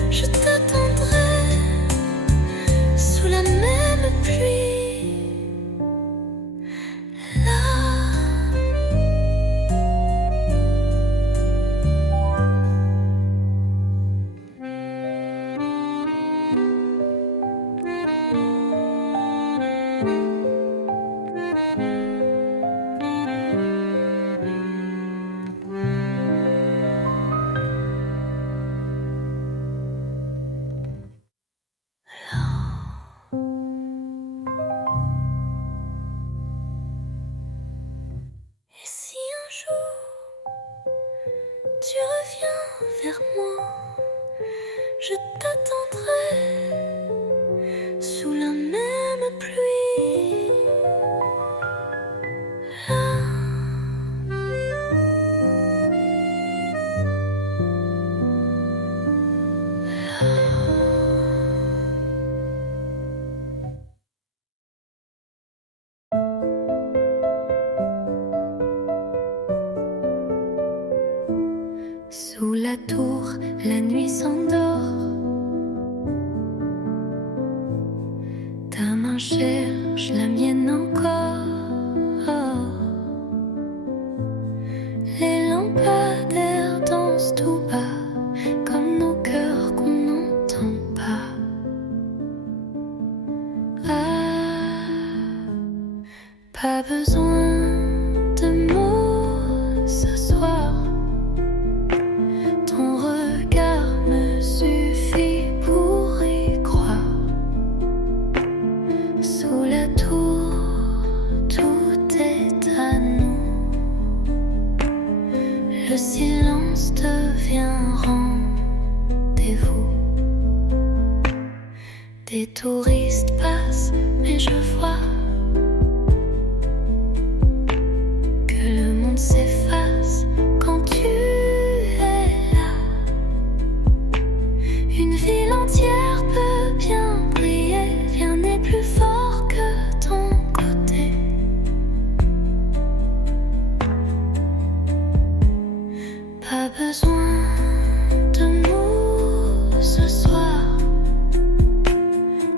je t'attendrai sous la même pluie. Là. Et si un jour tu reviens vers moi, je t'attendrai sous la même pluie. Là. Sous la tour, la nuit s'endort. Ta main cherche la mienne encore. Les lampadaires dansent tout bas, comme nos cœurs qu'on n'entend pas. Ah, pas besoin de mots ce soir. Ton regard me suffit pour y croire. Sous la tour, tout est à nous. Le silence devient rendez-vous. Des touristes passent, mais je vois que le monde s'efface quand tu es là. Une ville entière peut bien briller, rien n'est plus fort que ton côté. Pas besoin de mots ce soir.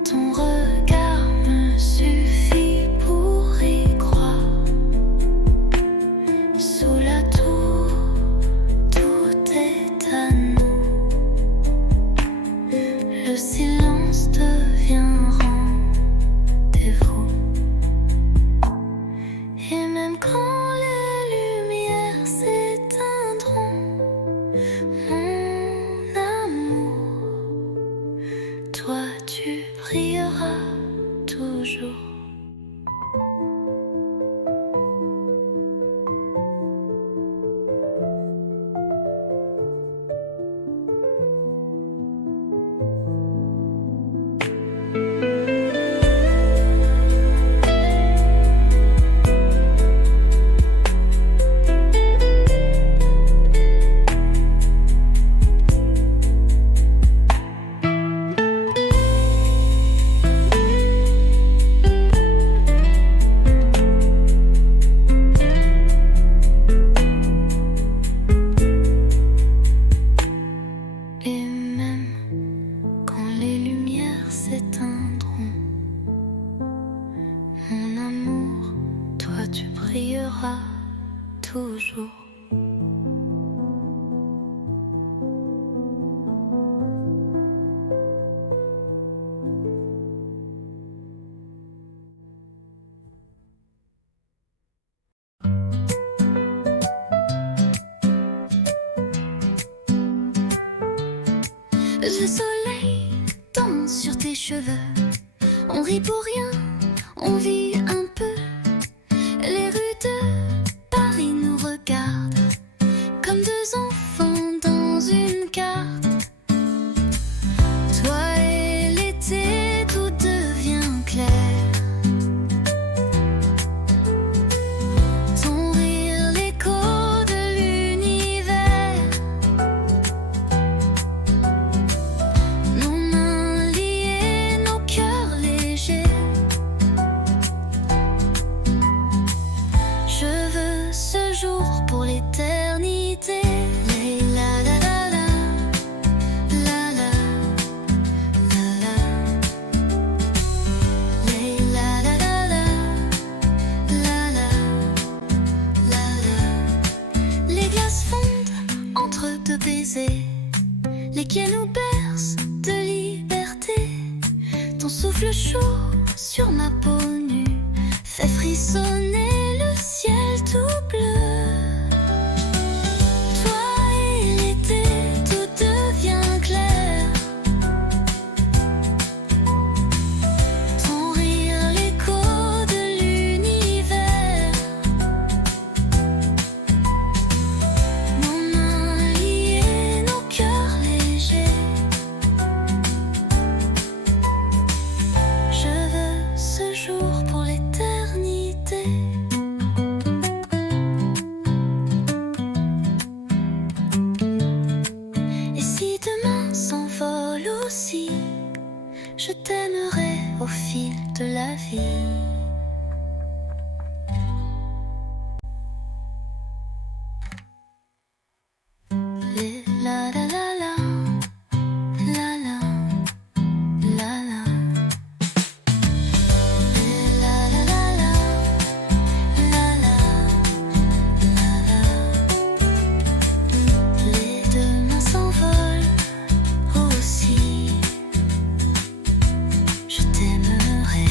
Ton regard me suffit pour y croire. Sous la tour, tout est Le soleil danse sur tes cheveux. On rit pour rien, on vit un peu. Les rues de Paris nous regardent comme deux enfants dans une carte. Toi et l'été, tout devient clair. Ton rire, l'écho de l'univers. Nos mains liées, nos cœurs légers. Je veux ce jour pour l'éternité. La la la la, la la, la la. La la la la, la la, la la. Les glaces fondent entre deux baisers. Les quais nous bercent de liberté. Ton souffle chaud sur ma peau nue fait frissonner le ciel tout bleu. Toi et l'été, tout devient clair. Ton rire, l'écho de l'univers. Nos mains liées, nos cœurs légers. Je veux ce jour pour l'éternité. Et si demain s'envole aussi, je t'aimerai au fil de la vie. Les la la la la, la la, la la. Les la la la la, la la, la la. Les demain s'envolent aussi. Je t'aimerai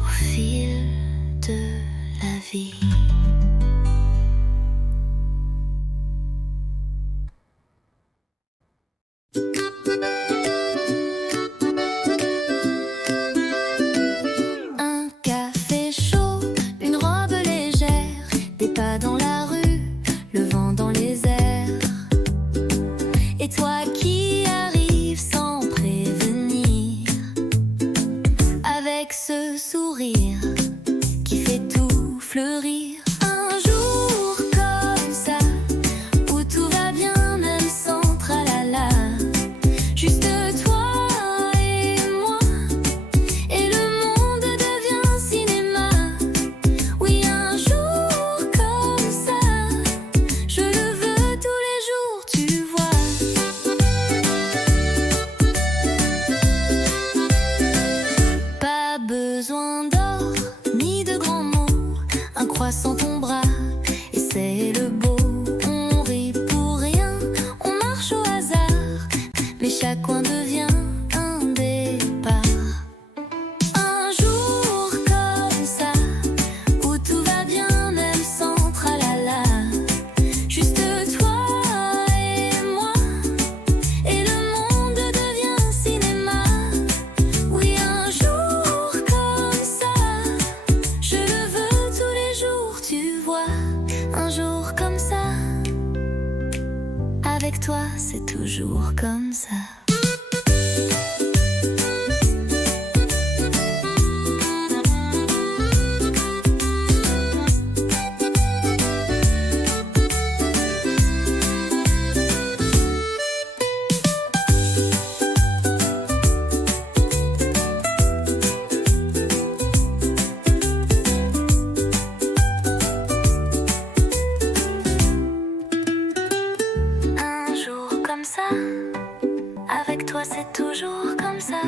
au fil de la vie. Un café chaud, une robe légère, des pas dans la rue, le vent dans les airs. Et toi qui arrives sans prévenir, avec ce sourire qui fait tout fleurir. Un jour comme ça, où tout va bien même sans tralala. Juste toi et moi, et le monde devient cinéma. Oui, un jour comme ça, je le veux tous les jours, tu vois. Pas besoin d'or ni de grands mots, un croissant ton bras et c'est le beau. On rit pour rien, on marche au hasard, mais chaque coin devient un départ. Un jour comme ça, où tout va bien même sans tralala. Juste toi et moi, et le monde devient cinéma. Oui, un jour comme ça, je le veux tous les jours, tu vois. Un jour comme ça, avec toi c'est toujours comme ça. Un jour comme ça, avec toi c'est toujours comme ça.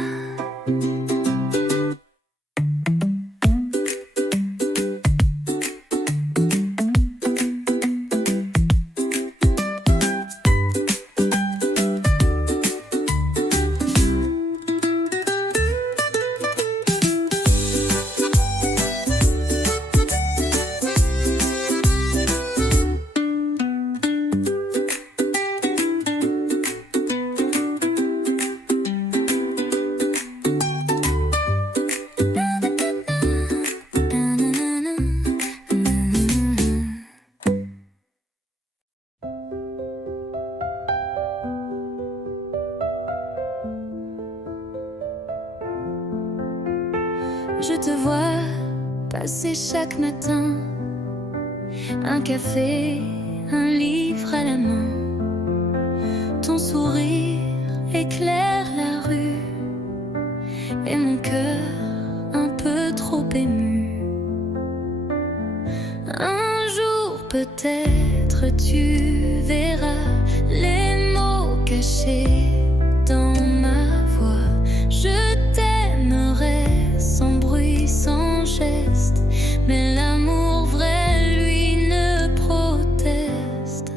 Je te vois passer chaque matin, un café, un livre à la main. Ton sourire éclaire la rue et mon cœur un peu trop ému. Un jour peut-être tu verras les mots cachés dans ma voix. Je t'aimerai sans bruit, sans geste, mais l'amour vrai, lui, ne proteste.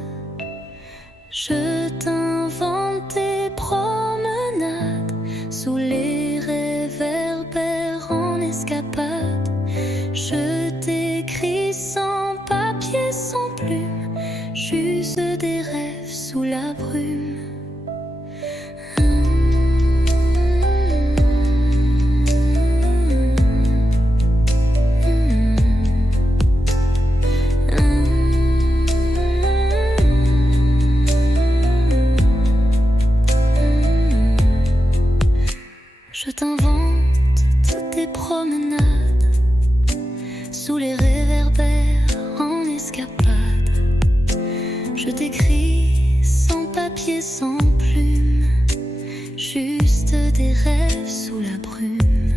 Je t'invente des promenades sous les réverbères en escapade. Je t'écris sans papier, sans plume, juste des rêves sous la brume. Je t'invente toutes tes promenades sous les réverbères en escapade. Je t'écris sans papier, sans plume, juste des rêves sous la brume.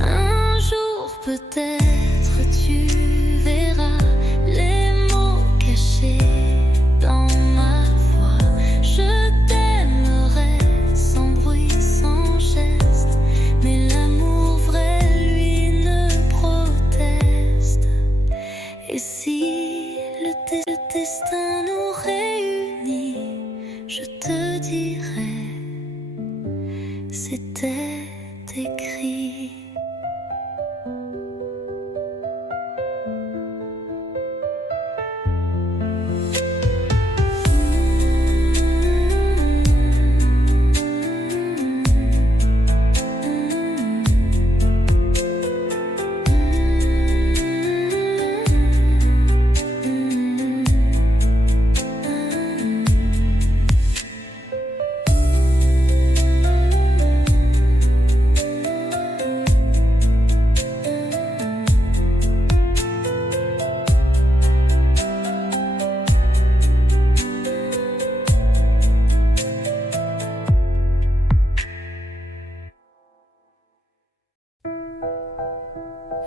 Un jour peut-être tu verras les mots cachés dans ma voix. Je t'aimerai sans bruit, sans geste, mais l'amour vrai, lui, ne proteste. Et si le destin nous réunit, je te dirai, c'était écrit.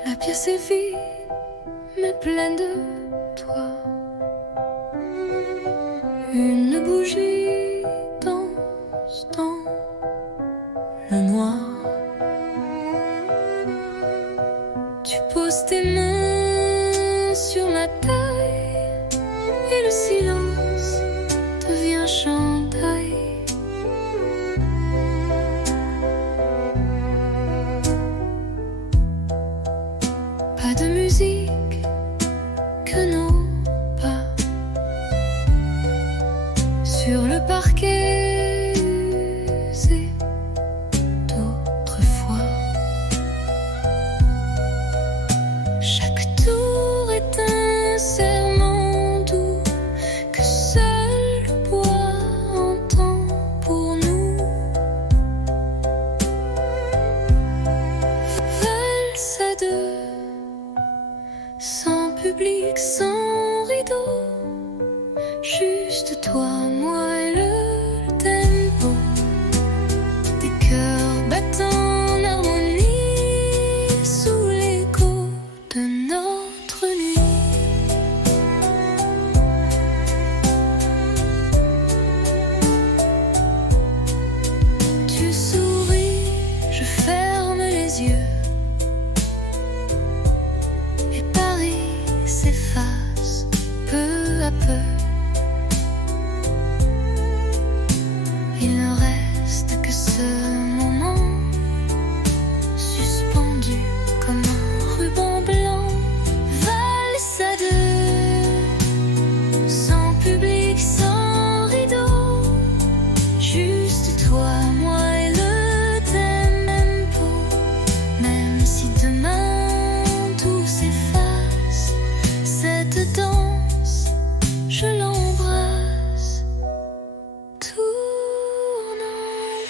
La pièce est vide, mais pleine de toi. Une bougie danse dans le noir. Tu poses tes mains sur ma taille et le silence devient chandail. Pas de musique que nos pas sur le parquet usé d'autrefois. Chaque tour est un serment doux que seul le bois entend pour nous. Valse à deux, sans public, sans rideau, juste toi, moi et le tempo des cœurs battant en harmonie sous l'écho de notre nuit. Tu souris, je ferme les yeux. S'efface peu à peu. Il ne reste que ce moment suspendu comme un ruban blanc. Valse à deux, sans public, sans rideau, juste toi, moi et le tempo. Même si demain tout s'efface, cette danse, je l'embrasse. Tourne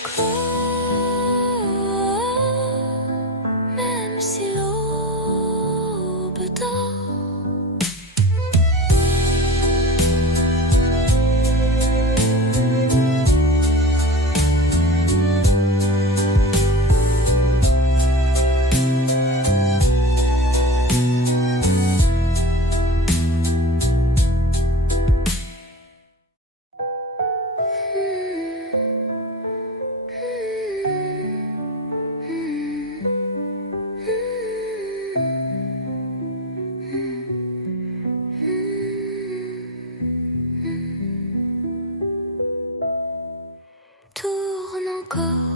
encore. encore.